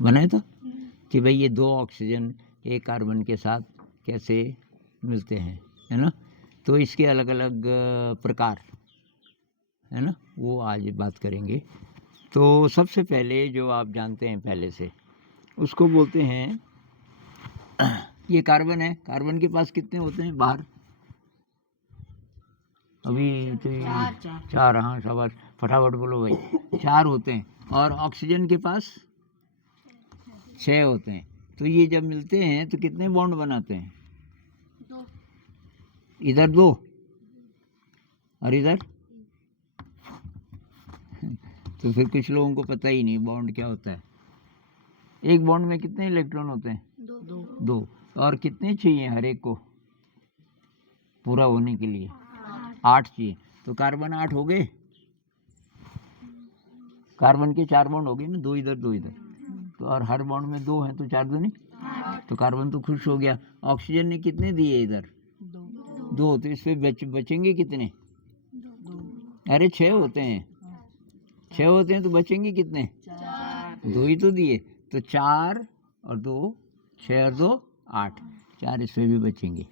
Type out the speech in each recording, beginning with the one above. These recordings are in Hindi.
बनाया था कि भाई ये दो ऑक्सीजन एक कार्बन के साथ कैसे मिलते हैं, है ना। तो इसके अलग अलग प्रकार, है ना, वो आज बात करेंगे। तो सबसे पहले जो आप जानते हैं पहले से, उसको बोलते हैं, ये कार्बन है, कार्बन के पास कितने होते हैं बाहर? अभी तो चार, हाँ शाबाश, फटाफट बोलो भाई। 4 होते हैं। और ऑक्सीजन के पास 6 होते हैं। तो ये जब मिलते हैं तो कितने बॉन्ड बनाते हैं? 2। इधर 2 और इधर तो फिर कुछ लोगों को पता ही नहीं बॉन्ड क्या होता है। एक बॉन्ड में कितने इलेक्ट्रॉन होते हैं? 2। और कितने चाहिए हर एक को पूरा होने के लिए? 8 चाहिए। तो कार्बन 8 हो गए। कार्बन के 4 बॉन्ड हो गए ना, 2 इधर 2 इधर। तो और हर बॉन्ड में 2 हैं, तो 4 दूनी 8। तो कार्बन तो खुश हो गया। ऑक्सीजन ने कितने दिए इधर? 2। तो इस पे बचेंगे कितने? 2। अरे 6 होते हैं, 6 होते हैं तो बचेंगे कितने? 4। 2 ही तो दिए। तो 4 और 2, 6 और 2 8, 4 इस पे भी बचेंगे।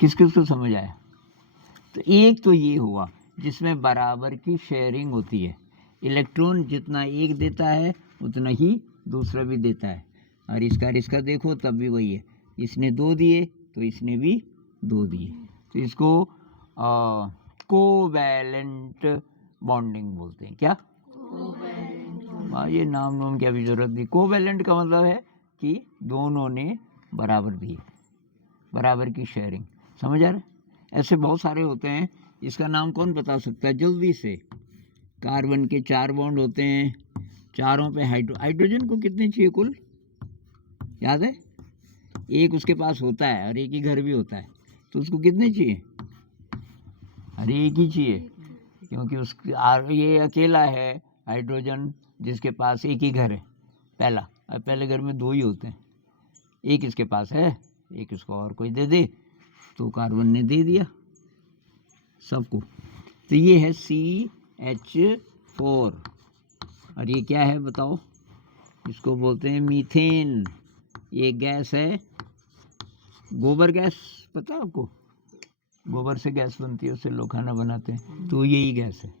किस किस को समझ आया? तो एक तो ये हुआ जिसमें बराबर की शेयरिंग होती है। इलेक्ट्रॉन जितना एक देता है उतना ही दूसरा भी देता है। और इसका देखो तब भी वही है, इसने 2 दिए तो इसने भी 2 दिए। तो इसको कोवैलेंट बॉन्डिंग बोलते हैं। क्या? ये नाम की अभी जरूरत नहीं। कोवैलेंट का मतलब है कि दोनों ने बराबर दिए, बराबर की शेयरिंग। समझ आ रहा है? ऐसे बहुत सारे होते हैं। इसका नाम कौन बता सकता है जल्दी से? कार्बन के 4 बॉन्ड होते हैं, चारों पे हाइड्रोजन को कितने चाहिए कुल? याद है? एक उसके पास होता है और एक ही घर भी होता है, तो उसको कितने चाहिए? अरे एक ही चाहिए, क्योंकि ये अकेला है हाइड्रोजन जिसके पास एक ही घर है, पहला। और पहले घर में 2 ही होते हैं, एक इसके पास है, एक इसको और कोई दे दे तो कार्बन ने दे दिया सबको। तो ये है CH4। और ये क्या है बताओ? इसको बोलते हैं मीथेन। ये गैस है, गोबर गैस, पता है आपको? गोबर से गैस बनती है, उससे लोग खाना बनाते हैं, तो यही गैस है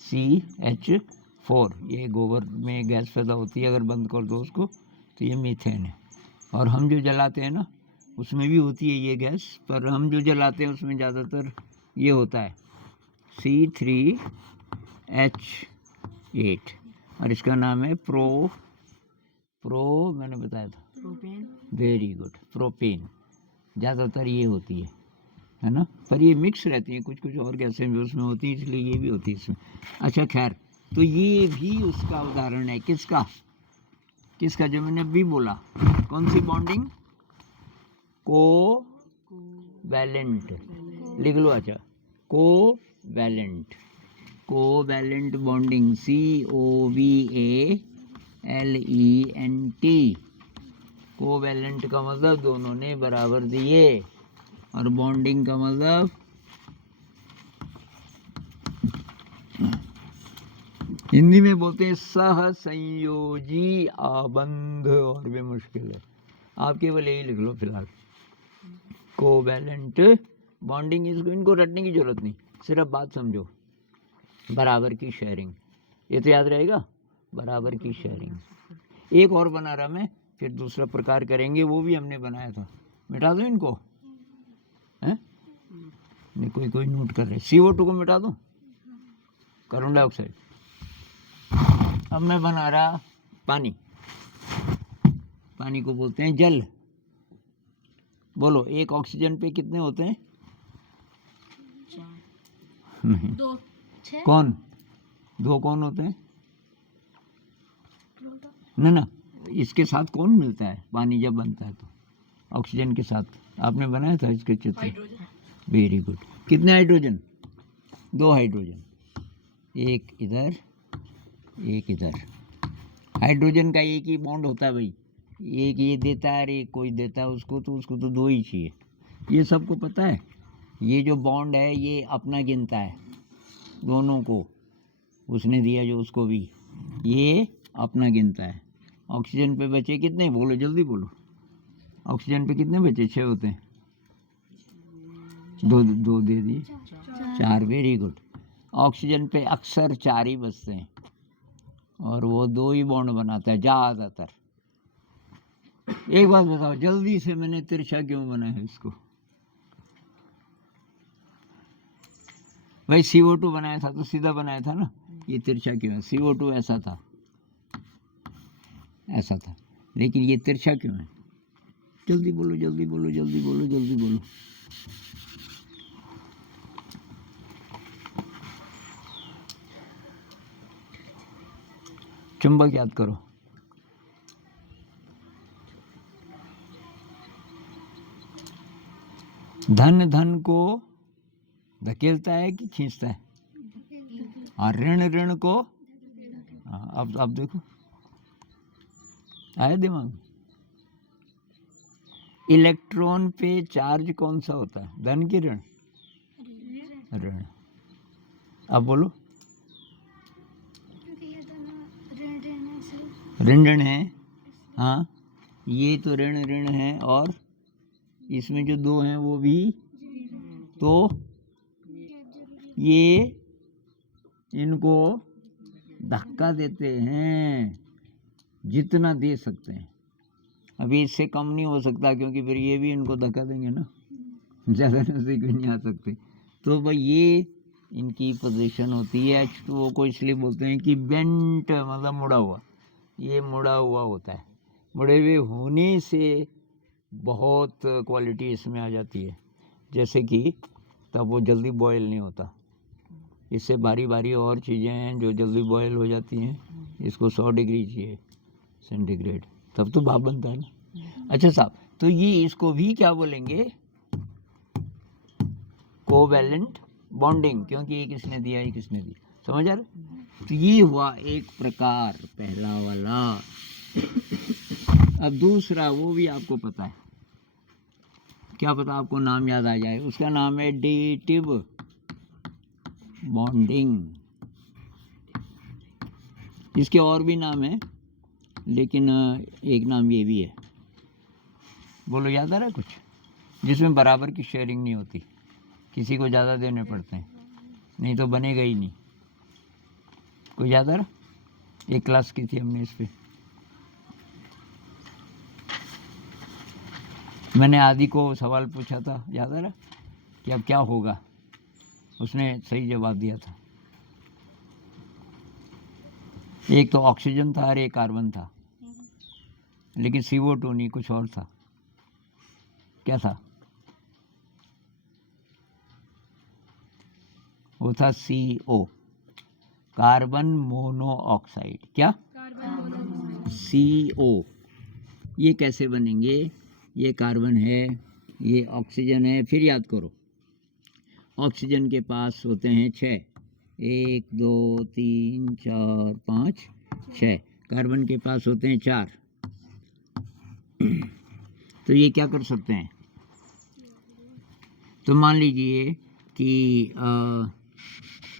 CH4। ये गोबर में गैस पैदा होती है, अगर बंद कर दो उसको तो ये मीथेन है। और हम जो जलाते हैं ना उसमें भी होती है ये गैस, पर हम जो जलाते हैं उसमें ज़्यादातर ये होता है C3H8। और इसका नाम है प्रो मैंने बताया था, वेरी गुड, प्रोपेन। ज़्यादातर ये होती है ना। पर ये मिक्स रहती है, कुछ कुछ और गैसें भी उसमें होती है, इसलिए ये भी होती है इसमें। अच्छा खैर, तो ये भी उसका उदाहरण है। किसका जो मैंने अभी बोला? कौन सी बॉन्डिंग? कोवैलेंट। लिख लो। अच्छा, कोवैलेंट बॉन्डिंग, COVALENT। कोवैलेंट का मतलब दोनों ने बराबर दिए, और बॉन्डिंग का मतलब हिंदी में बोलते हैं सह संयोजी आबंध। और भी मुश्किल है, आप केवल यही लिख लो फिलहाल, कोवैलेंट बॉन्डिंग। इनको रटने की जरूरत नहीं, सिर्फ बात समझो, बराबर की शेयरिंग। ये तो याद रहेगा, बराबर की शेयरिंग। एक और बना रहा मैं, फिर दूसरा प्रकार करेंगे, वो भी हमने बनाया था। मिटा दो इनको, हैं? नहीं, कोई नोट कर रहे। CO2 को मिटा दो, कार्बन डाइऑक्साइड। अब मैं बना रहा पानी को बोलते हैं जल। बोलो, एक ऑक्सीजन पे कितने होते हैं? 2 6। कौन? 2 कौन होते हैं? ना, इसके साथ कौन मिलता है पानी जब बनता है तो? ऑक्सीजन के साथ। आपने बनाया था इसके चित्र? Very good. कितने हाइड्रोजन? 2 हाइड्रोजन, एक इधर एक इधर। हाइड्रोजन का एक ही बॉन्ड होता है भाई, एक ये देता है और एक कोई देता है उसको, तो उसको तो 2 ही चाहिए। ये सबको पता है। ये जो बॉन्ड है ये अपना गिनता है दोनों को, उसने दिया जो उसको भी, ये अपना गिनता है। ऑक्सीजन पे बचे कितने, बोलो जल्दी बोलो। ऑक्सीजन पे कितने बचे, 6 होते हैं, दो दो दे दिए, 4, वेरी गुड। ऑक्सीजन पे अक्सर 4 ही बचते हैं और वो 2 ही बॉन्ड बनाता है ज़्यादातर। एक बात बताओ जल्दी से, मैंने तिरछा क्यों बनाया है इसको? भाई CO2 बनाया था तो सीधा बनाया था ना, ये तिरछा क्यों है? CO2 ऐसा था, ऐसा था, लेकिन ये तिरछा क्यों है? जल्दी बोलो जल्दी बोलो जल्दी बोलो जल्दी बोलो। चुंबक याद करो। धन धन को धकेलता है कि खींचता है? और ऋण ऋण को, हाँ, अब देखो आया दिमाग में। इलेक्ट्रॉन पे चार्ज कौन सा होता है, धन की ऋण? ऋण। अब बोलो, ऋण ऋण है, हाँ, ये तो ऋण ऋण है, और इसमें जो 2 हैं वो भी, तो ये इनको धक्का देते हैं जितना दे सकते हैं। अभी इससे कम नहीं हो सकता क्योंकि फिर ये भी इनको धक्का देंगे ना, ज़्यादा नज़दीक भी नहीं आ सकते। तो भाई ये इनकी पोजीशन होती है। H2O को इसलिए बोलते हैं कि बेंट, मतलब मुड़ा हुआ, ये मुड़ा हुआ होता है। मुड़े हुए होने से बहुत क्वालिटी इसमें आ जाती है, जैसे कि तब वो जल्दी बॉयल नहीं होता। इससे बारी बारी और चीज़ें हैं जो जल्दी बॉयल हो जाती हैं। इसको 100 डिग्री चाहिए सेंटीग्रेड, तब तो भाप बनता है ना। अच्छा साहब, तो ये इसको भी क्या बोलेंगे, कोवैलेंट बॉन्डिंग, क्योंकि ये किसने दिया, ये किसने दिया, समझ आ रहा? तो ये हुआ एक प्रकार पहला वाला। अब दूसरा, वो भी आपको पता है, क्या पता आपको नाम याद आ जाए, उसका नाम है एडिटिव बॉन्डिंग। इसके और भी नाम है, लेकिन एक नाम ये भी है, बोलो याद आ रहा है कुछ, जिसमें बराबर की शेयरिंग नहीं होती, किसी को ज़्यादा देने पड़ते हैं, नहीं तो बनेगा ही नहीं। कोई याद आ रहा? एक क्लास की थी हमने इस पे। मैंने आदि को सवाल पूछा था, याद आ रहा, कि अब क्या होगा, उसने सही जवाब दिया था। एक तो ऑक्सीजन था और एक कार्बन था, लेकिन CO2 नहीं, कुछ और था। क्या था? वो था CO, कार्बन मोनोऑक्साइड। क्या? CO। ये कैसे बनेंगे, ये कार्बन है, ये ऑक्सीजन है, फिर याद करो, ऑक्सीजन के पास होते हैं 6, 1 2 3 4 5 6, कार्बन के पास होते हैं 4। तो ये क्या कर सकते हैं, तो मान लीजिए कि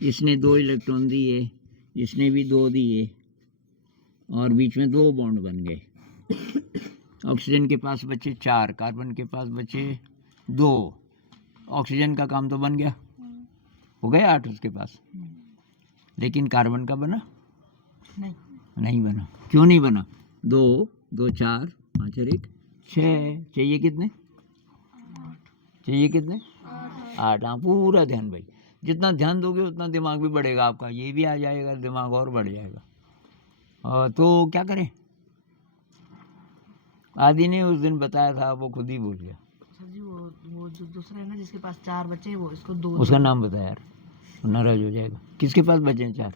इसने 2 इलेक्ट्रॉन दिए, इसने भी 2 दिए, और बीच में 2 बॉन्ड बन गए। ऑक्सीजन के पास बचे 4, कार्बन के पास बचे 2, ऑक्सीजन का काम तो बन गया, हो गया 8 उसके पास, लेकिन कार्बन का बना नहीं बना। क्यों नहीं बना? 2 2 4 5 और 1 6, चाहिए कितने, चाहिए कितने, 8। हाँ, पूरा ध्यान भाई, जितना ध्यान दोगे उतना दिमाग भी बढ़ेगा आपका, ये भी आ जाएगा, दिमाग और बढ़ जाएगा। तो क्या करें, आदि ने उस दिन बताया था, वो खुद ही भूल गया। सर जी वो जो दूसरा है ना, जिसके पास 4 बच्चे, वो इसको 2, उसका नाम बता यार, नाराज हो जाएगा। किसके पास बचे हैं 4?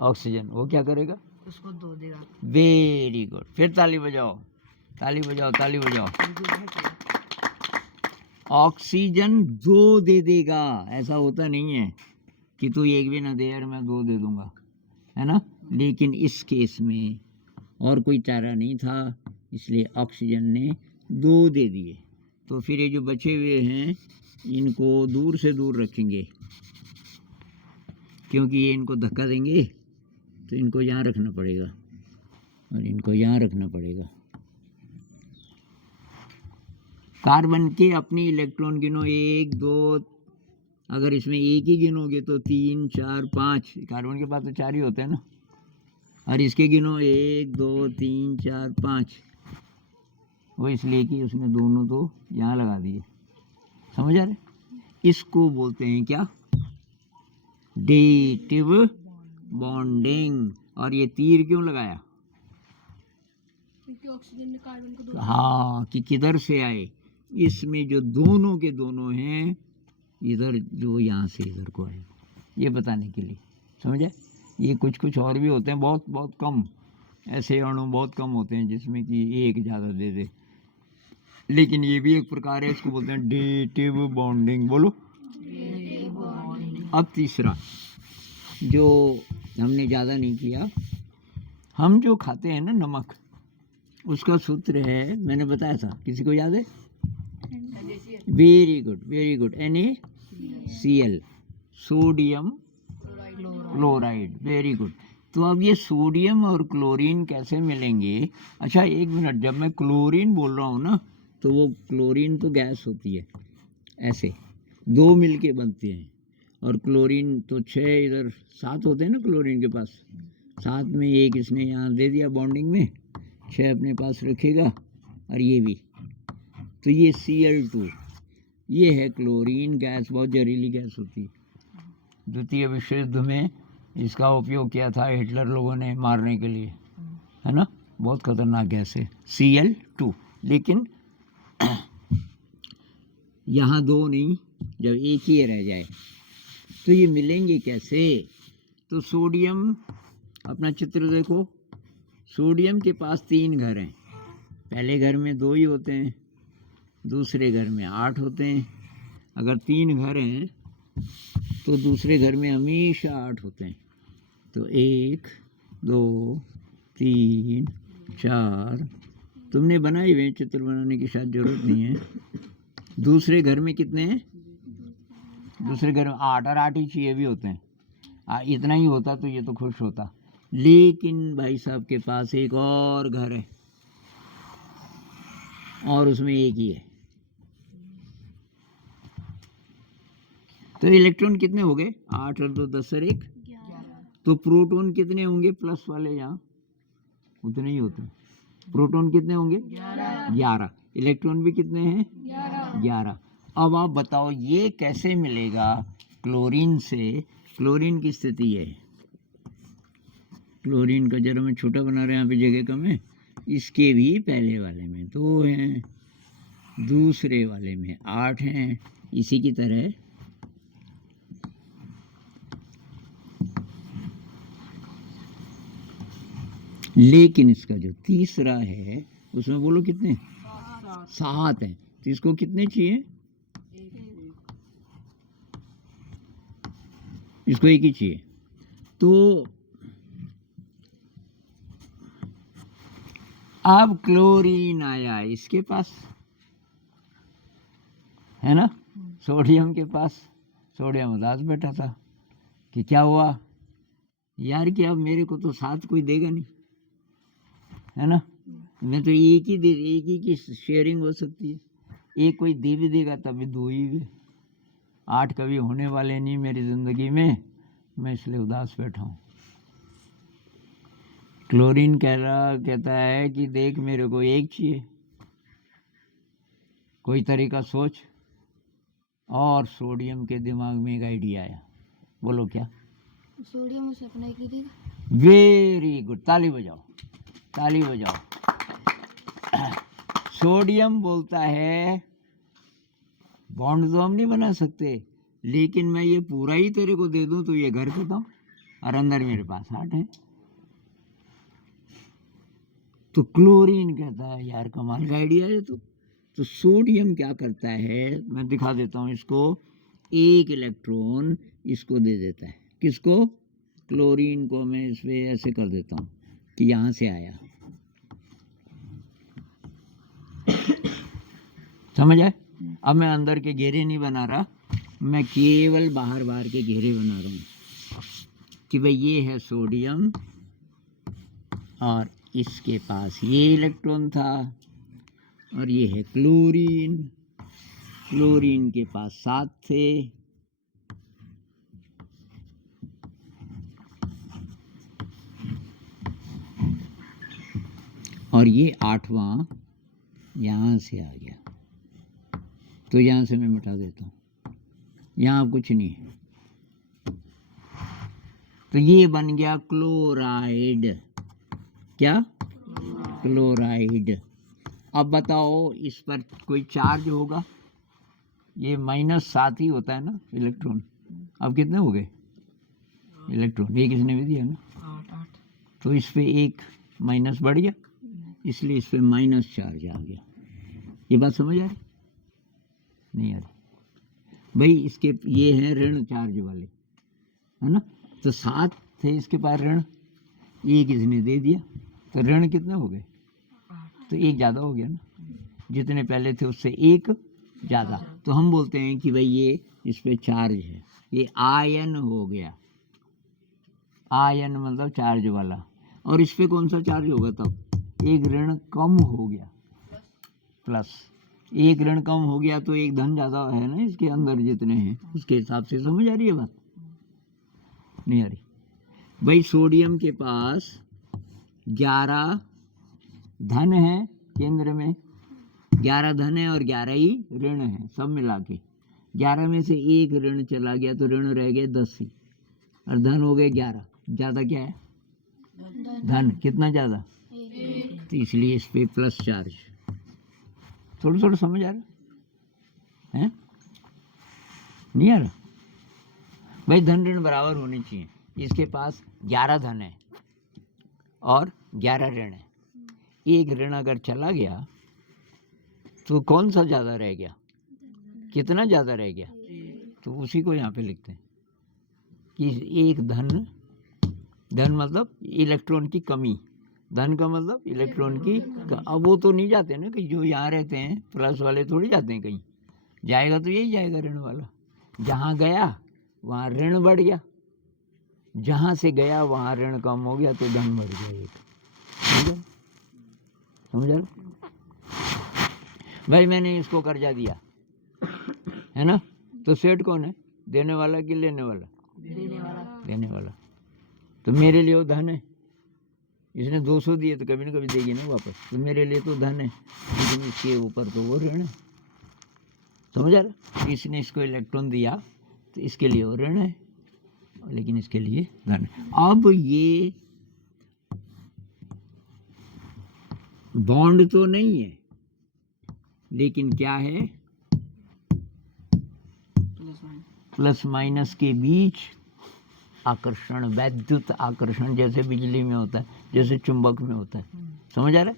ऑक्सीजन। वो क्या करेगा, उसको 2 देगा। वेरी गुड, फिर ताली बजाओ, ताली बजाओ, ताली बजाओ। ऑक्सीजन 2 दे देगा, ऐसा होता नहीं है कि तू एक भी ना दे यार, मैं 2 दे दूंगा, है ना। लेकिन इस केस में और कोई चारा नहीं था, इसलिए ऑक्सीजन ने 2 दे दिए। तो फिर ये जो बचे हुए हैं इनको दूर से दूर रखेंगे, क्योंकि ये इनको धक्का देंगे तो इनको यहाँ रखना पड़ेगा और इनको यहाँ रखना पड़ेगा। कार्बन के अपनी इलेक्ट्रॉन गिनो 1 2, अगर इसमें एक ही गिनोगे तो 3 4 5, कार्बन के पास तो 4 ही होते हैं ना, और इसके गिनो 1 2 3 4 5, वो इसलिए कि उसने दोनों तो यहाँ लगा दिए। समझ आ रहे? इसको बोलते हैं क्या? Dative bonding. और ये तीर क्यों लगाया? क्योंकि ऑक्सीजन ने कार्बन को दो हाँ, कि किधर से आए। इसमें जो दोनों के दोनों हैं, इधर जो यहाँ से इधर को आए, ये बताने के लिए। समझे? ये कुछ और भी होते हैं, बहुत कम ऐसे अणु बहुत कम होते हैं जिसमें कि एक ज़्यादा दे दे, लेकिन ये भी एक प्रकार है, इसको बोलते हैं डेटिव बॉन्डिंग। बोलो। अब तीसरा, जो हमने ज़्यादा नहीं किया, हम जो खाते हैं ना नमक, उसका सूत्र है, मैंने बताया था, किसी को याद है? Very good, NaCl, sodium chloride. Very good. तो अब ये सोडियम और क्लोरीन कैसे मिलेंगे? अच्छा एक मिनट, जब मैं क्लोरीन बोल रहा हूँ ना, तो वो क्लोरीन तो गैस होती है, ऐसे 2 मिलके बनते हैं, और क्लोरीन तो 6, इधर 7 होते हैं ना क्लोरीन के पास, 7 में एक इसने यहाँ दे दिया बॉन्डिंग में, 6 अपने पास रखेगा, और ये भी, तो ये Cl2, ये है क्लोरीन गैस, बहुत जहरीली गैस होती है। द्वितीय विश्व युद्ध में इसका उपयोग किया था हिटलर लोगों ने मारने के लिए, है ना, बहुत खतरनाक गैस है Cl2। लेकिन यहाँ 2 नहीं, जब एक ही रह जाए तो ये मिलेंगे कैसे? तो सोडियम, अपना चित्र देखो, सोडियम के पास 3 घर हैं, पहले घर में 2 ही होते हैं, दूसरे घर में 8 होते हैं। अगर 3 घर हैं तो दूसरे घर में हमेशा 8 होते हैं। तो 1 2 3 4, तुमने बनाई हुई, चित्र बनाने की शायद जरूरत नहीं है। दूसरे घर में कितने हैं? दूसरे घर में 8, और 8 ही चाहिए भी होते हैं। इतना ही होता तो ये तो खुश होता, लेकिन भाई साहब के पास एक और घर है, और उसमें एक ही है। तो इलेक्ट्रॉन कितने हो गए? 8 और 2 10 और 1 11। तो प्रोटॉन कितने होंगे? प्लस वाले यहाँ उतने ही होते हैं। प्रोटॉन कितने होंगे? 11। इलेक्ट्रॉन भी कितने हैं? 11। अब आप बताओ ये कैसे मिलेगा क्लोरीन से? क्लोरीन की स्थिति है, क्लोरीन का जरा मैं छोटा बना रहा हूँ, यहाँ पे जगह कम है। इसके भी पहले वाले में 2 हैं, दूसरे वाले में 8 हैं, इसी की तरह लेकिन इसका जो तीसरा है उसमें बोलो कितने? 7 हैं। तो इसको कितने चाहिए? इसको एक ही चाहिए। तो अब क्लोरीन आया इसके पास, है ना, सोडियम के पास, सोडियम उदास बैठा था कि क्या हुआ यार, कि अब मेरे को तो 7 कोई देगा नहीं, है ना, मैं तो एक ही की शेयरिंग हो सकती है, एक कोई दे भी देगा तभी 2 ही हुए, 8 कभी होने वाले नहीं मेरी ज़िंदगी में, मैं इसलिए उदास बैठा हूँ। क्लोरीन कहता है कि देख मेरे को एक चाहिए, कोई तरीका सोच। और सोडियम के दिमाग में एक आइडिया आया, बोलो क्या? सोडियम उसे अपना एक ही देगा। वेरी गुड, ताली बजाओ, ताली बजाओ। सोडियम बोलता है बॉन्ड तो हम नहीं बना सकते, लेकिन मैं ये पूरा ही तेरे को दे दूं तो ये घर खत्म, और अंदर मेरे पास 8 है। तो क्लोरीन कहता है यार कमाल का आइडिया है। तो सोडियम क्या करता है, मैं दिखा देता हूँ इसको, एक इलेक्ट्रॉन इसको दे देता है। किसको? क्लोरीन को। मैं इस पे ऐसे कर देता हूँ कि यहाँ से आया, समझ आए? अब मैं अंदर के घेरे नहीं बना रहा, मैं केवल बाहर के घेरे बना रहा हूँ। कि भाई ये है सोडियम और इसके पास ये इलेक्ट्रॉन था, और ये है क्लोरीन, क्लोरीन के पास 7 थे, और ये 8वां यहाँ से आ गया, तो यहाँ से मैं मिटा देता हूँ, यहाँ कुछ नहीं है, तो ये बन गया क्लोराइड। क्या? क्लोराइड। अब बताओ इस पर कोई चार्ज होगा? ये -7 ही होता है ना इलेक्ट्रॉन। अब कितने हो गए इलेक्ट्रॉन? ये किसने भी दिया ना, 8 तो इस पे एक माइनस बढ़ गया, इसलिए इस पे माइनस चार्ज आ गया। ये बात समझ आ रही? नहीं आ रही भाई? इसके ये हैं ऋण चार्ज वाले, है ना, तो 7 थे इसके पास ऋण, एक इसने दे दिया, तो ऋण कितने हो गए? तो एक ज़्यादा हो गया ना, जितने पहले थे उससे एक ज़्यादा, तो हम बोलते हैं कि भाई ये इस पे चार्ज है, ये आयन हो गया। आयन मतलब चार्ज वाला। और इस पे कौन सा चार्ज होगा तब? एक ऋण कम हो गया, प्लस। एक ऋण कम हो गया तो एक धन ज़्यादा है ना इसके अंदर जितने हैं, उसके हिसाब से। समझ आ रही है बात? नहीं आ रही भाई? सोडियम के पास 11 धन है केंद्र में, 11 धन है और 11 ही ऋण है, सब मिला के। 11 में से एक ऋण चला गया तो ऋण रह गए 10 ही, और धन हो गए 11। ज़्यादा क्या है? धन। कितना ज़्यादा? तो इसलिए इस पे प्लस चार्ज। थोड़ा थोड़ा समझ आ रहा है? नहीं आ रहा भाई? धन ऋण बराबर होने चाहिए। इसके पास 11 धन है और 11 ऋण है। एक ऋण अगर चला गया तो कौन सा ज़्यादा रह गया? कितना ज़्यादा रह गया? तो उसी को यहाँ पे लिखते हैं कि एक धन, धन मतलब इलेक्ट्रॉन की कमी, धन का मतलब इलेक्ट्रॉन की। अब वो तो नहीं जाते ना, कि जो यहाँ रहते हैं प्लस वाले थोड़ी जाते हैं कहीं, जाएगा तो यही जाएगा ऋण वाला। जहाँ गया वहाँ ऋण बढ़ गया, जहाँ से गया वहाँ ऋण कम हो गया, तो धन बढ़ गया एक। समझ रहे? भाई मैंने इसको कर्जा दिया है ना, तो सेठ कौन है? देने वाला कि लेने वाला? देने वाला। तो मेरे लिए वो धन है। इसने 200 दिए तो कभी ना कभी देगी ना वापस, तो मेरे लिए तो धन है, लेकिन इसके ऊपर तो वो ऋण है। समझ आ रहा? इसने इसको इलेक्ट्रॉन दिया तो इसके लिए वो ऋण है, लेकिन इसके लिए धन है। अब ये बॉन्ड तो नहीं है, लेकिन क्या है? प्लस माइनस के बीच आकर्षण, वैद्युत आकर्षण, जैसे बिजली में होता है, जैसे चुंबक में होता है। समझ आ रहा है?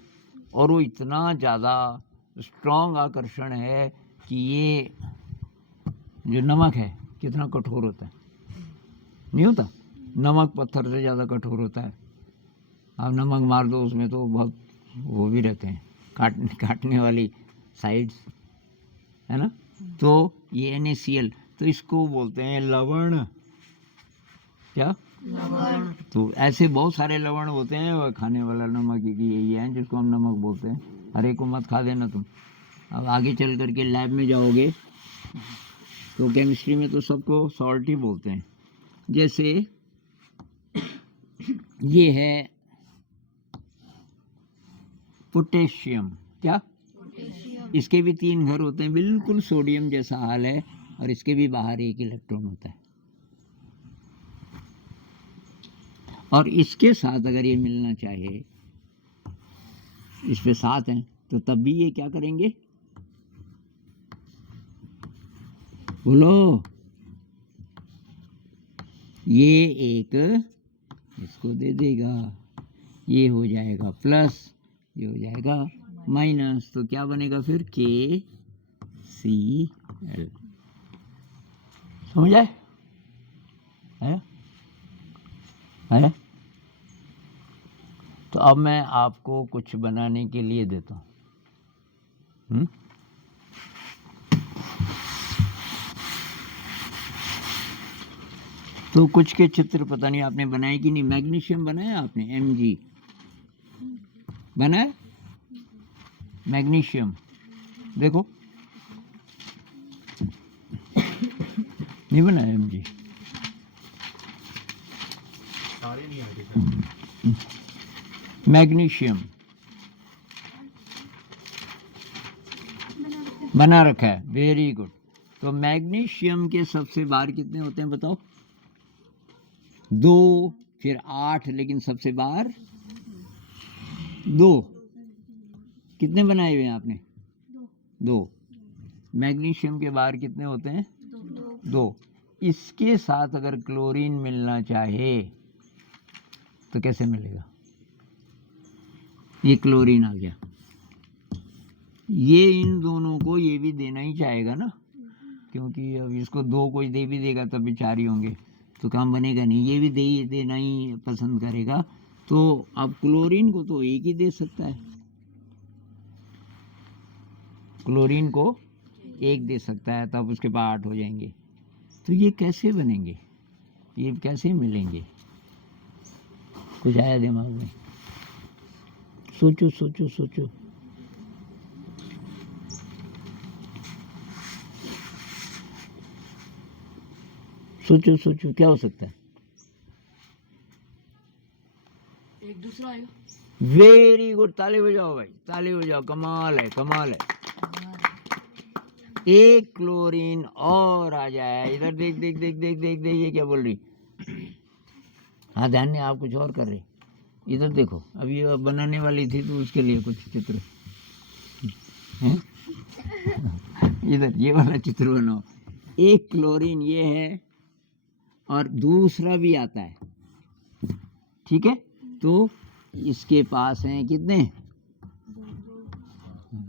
और वो इतना ज़्यादा स्ट्रॉन्ग आकर्षण है कि ये जो नमक है कितना कठोर होता है, नहीं होता? नमक पत्थर से ज़्यादा कठोर होता है। आप नमक मार दो उसमें तो बहुत वो भी रहते हैं, काटने वाली साइड्स, है ना? तो ये NaCl, तो इसको बोलते हैं लवण। क्या? लवण। तो ऐसे बहुत सारे लवण होते हैं, और खाने वाला नमक यही है जिसको हम नमक बोलते हैं। हर एक को मत खा देना तुम। अब आगे चल करके लैब में जाओगे तो केमिस्ट्री में तो सबको सॉल्ट ही बोलते हैं। जैसे ये है पोटेशियम। क्या? पोटेशियम। इसके भी 3 घर होते हैं, बिल्कुल सोडियम जैसा हाल है, और इसके भी बाहर एक इलेक्ट्रॉन होता है। और इसके साथ अगर ये मिलना चाहे, इस पे 7 हैं, तो तब भी ये क्या करेंगे? बोलो। ये एक इसको दे देगा, ये हो जाएगा प्लस, ये हो जाएगा माइनस, तो क्या बनेगा फिर? KCl। समझ आए? है? तो अब मैं आपको कुछ बनाने के लिए देता हूँ। तो कुछ के चित्र पता नहीं आपने बनाए कि नहीं। मैग्नीशियम बनाया आपने, Mg बनाया, मैग्नीशियम देखो, नहीं बनाया Mg। मैग्नीशियम बना रखा है, वेरी गुड। तो मैग्नीशियम के सबसे बार कितने होते हैं बताओ? 2, फिर 8, लेकिन सबसे बार 2। कितने बनाए हुए हैं आपने? 2। मैग्नीशियम के बार कितने होते हैं? 2। इसके साथ अगर क्लोरीन मिलना चाहे तो कैसे मिलेगा? ये क्लोरीन आ गया, ये इन दोनों को ये भी देना ही चाहेगा ना, क्योंकि अब इसको 2 कोई दे भी देगा तब भी 4 ही होंगे, तो काम बनेगा नहीं। ये भी देना ही पसंद करेगा। तो अब क्लोरीन को तो एक ही दे सकता है, क्लोरीन को एक दे सकता है, तब उसके बाद 8 हो जाएंगे। तो ये कैसे बनेंगे, ये कैसे मिलेंगे? कुछ आया दिमाग में? सोचो सोचो सोचो। सोचो सोचो क्या हो सकता है? एक दूसरा आएगा। वेरी गुड, ताली बजाओ भाई, ताली बजाओ, कमाल है, कमाल है। एक क्लोरीन और आ जाए। इधर देख देख देख देख देख देख, ये क्या बोल रही? हाँ ध्यान नहीं, आप कुछ और कर रहे। इधर देखो, अभी ये बनाने वाली थी तो उसके लिए कुछ चित्र हैं? इधर ये वाला चित्र बनाओ। एक क्लोरीन ये है और दूसरा भी आता है, ठीक है? तो इसके पास हैं कितने?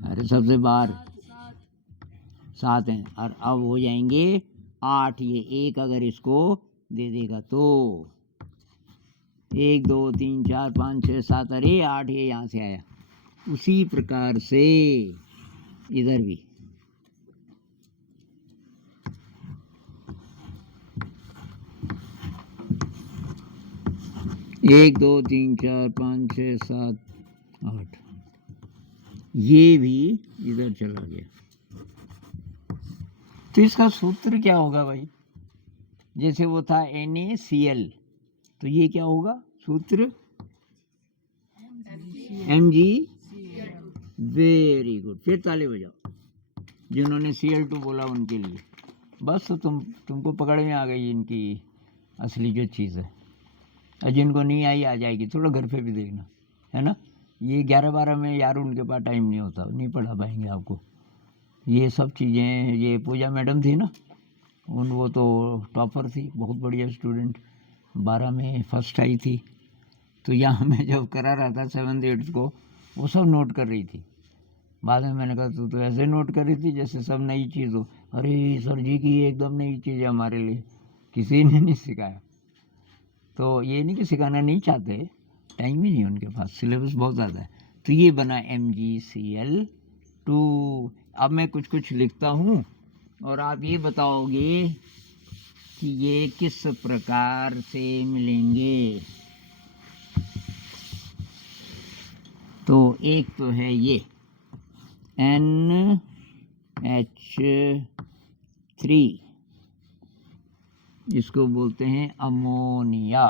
अरे सबसे बाहर 7 हैं, और अब हो जाएंगे 8। ये एक अगर इसको दे देगा तो 1 2 3 4 5 6 7, अरे 8 ये यहाँ से आया। उसी प्रकार से इधर भी 1 2 3 4 5 6 7 8, ये भी इधर चला गया। तो इसका सूत्र क्या होगा भाई? जैसे वो था NaCl, तो ये क्या होगा सूत्र? Mg। वेरी गुड, फिर ताली बजाओ जिन्होंने Cl2 बोला उनके लिए। बस तो तुमको पकड़ में आ गई इनकी असली जो चीज़ है। और जिनको नहीं आई आ जाएगी, थोड़ा घर पे भी देखना, है ना। ये 11-12 में यार उनके पास टाइम नहीं होता, नहीं पढ़ा पाएंगे आपको ये सब चीज़ें। ये पूजा मैडम थी ना, वो तो टॉपर थी, बहुत बढ़िया स्टूडेंट, 12 में फर्स्ट आई थी। तो यहाँ मैं जब करा रहा था 7th 8th को, वो सब नोट कर रही थी। बाद में मैंने कहा तू तो ऐसे नोट कर रही थी जैसे सब नई चीज़ हो। अरे सर जी की एकदम नई चीज़ है हमारे लिए, किसी ने नहीं सिखाया। तो ये नहीं कि सिखाना नहीं चाहते, टाइम ही नहीं उनके पास, सिलेबस बहुत ज़्यादा है। तो ये बना MgCl2। अब मैं कुछ कुछ लिखता हूँ और आप ये बताओगे कि ये किस प्रकार से मिलेंगे। तो एक तो है ये NH3, इसको बोलते हैं अमोनिया।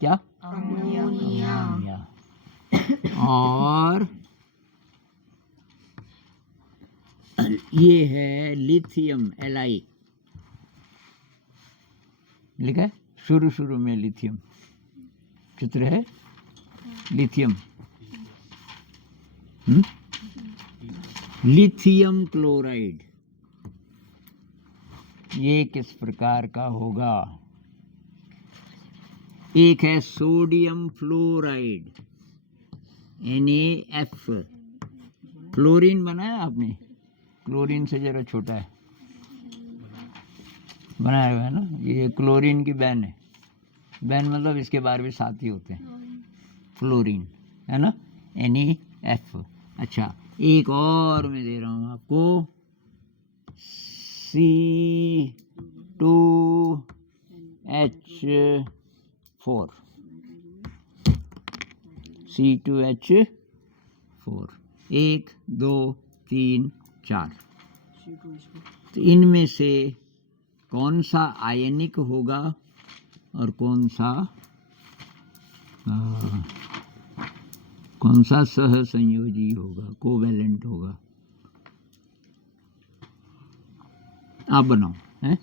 क्या? अमोनिया। और ये है लिथियम, Li लिखा है शुरू में, लिथियम चित्र है, लिथियम। लिथियम क्लोराइड, ये किस प्रकार का होगा? एक है सोडियम फ्लोराइड, NaF। फ्लोरीन बनाया आपने? क्लोरीन से जरा छोटा है, बनाया हुआ है ना। ये क्लोरीन की बहन है, बहन मतलब इसके बारे में साथ ही होते हैं, फ्लोरीन, है ना, NaF। अच्छा, एक और मैं दे रहा हूँ आपको, C2 H4, C2H4, 1 2 3 4। तो इनमें से कौन सा आयनिक होगा और कौन सा सह संयोजी होगा, कोवैलेंट होगा? आप बनाओ हैं।